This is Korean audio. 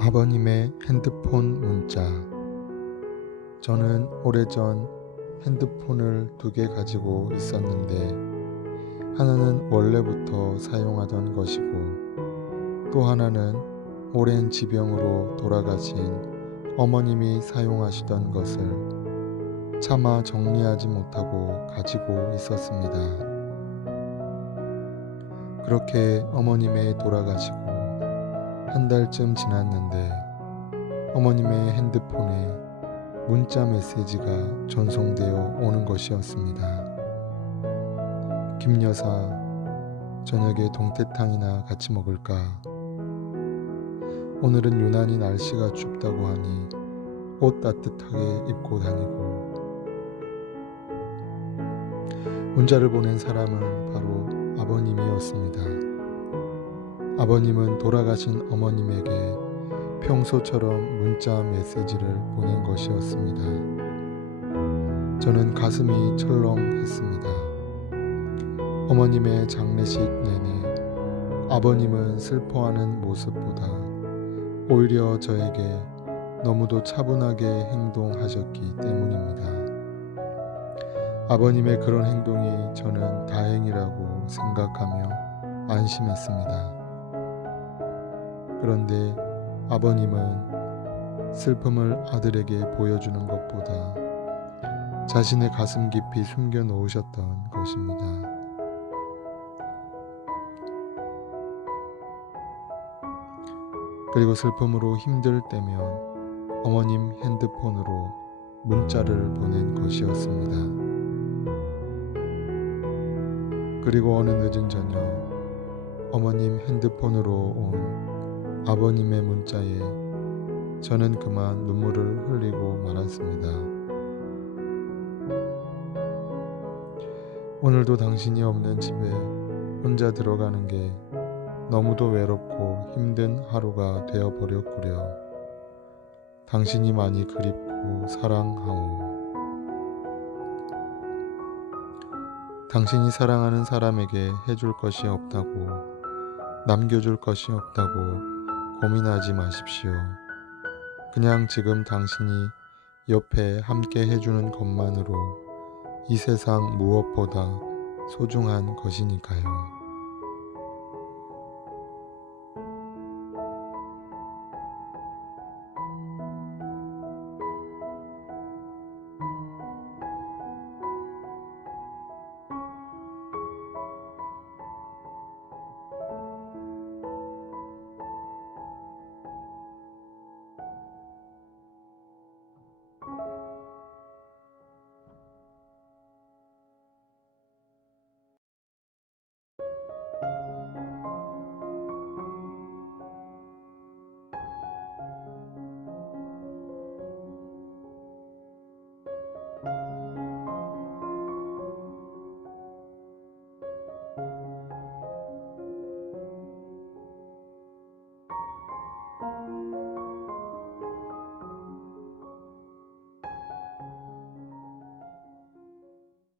아버님의 핸드폰 문자. 저는 오래전 핸드폰을 두 개 가지고 있었는데, 하나는 원래부터 사용하던 것이고, 또 하나는 오랜 지병으로 돌아가신 어머님이 사용하시던 것을 차마 정리하지 못하고 가지고 있었습니다. 그렇게 어머님의 돌아가시고 한 달쯤 지났는데 어머님의 핸드폰에 문자 메시지가 전송되어 오는 것이었습니다. 김 여사, 저녁에 동태탕이나 같이 먹을까? 오늘은 유난히 날씨가 춥다고 하니 옷 따뜻하게 입고 다니고 문자를 보낸 사람은 바로 아버님이었습니다. 아버님은 돌아가신 어머님에게 평소처럼 문자 메시지를 보낸 것이었습니다. 저는 가슴이 철렁했습니다. 어머님의 장례식 내내 아버님은 슬퍼하는 모습보다 오히려 저에게 너무도 차분하게 행동하셨기 때문입니다. 아버님의 그런 행동이 저는 다행이라고 생각하며 안심했습니다. 그런데 아버님은 슬픔을 아들에게 보여주는 것보다 자신의 가슴 깊이 숨겨 놓으셨던 것입니다. 그리고 슬픔으로 힘들 때면 어머님 핸드폰으로 문자를 보낸 것이었습니다. 그리고 어느 늦은 저녁 어머님 핸드폰으로 온 아버님의 문자에 저는 그만 눈물을 흘리고 말았습니다. 오늘도 당신이 없는 집에 혼자 들어가는 게 너무도 외롭고 힘든 하루가 되어버렸구려. 당신이 많이 그립고 사랑하오. 당신이 사랑하는 사람에게 해줄 것이 없다고, 남겨줄 것이 없다고 고민하지 마십시오. 그냥 지금 당신이 옆에 함께 해주는 것만으로 이 세상 무엇보다 소중한 것이니까요.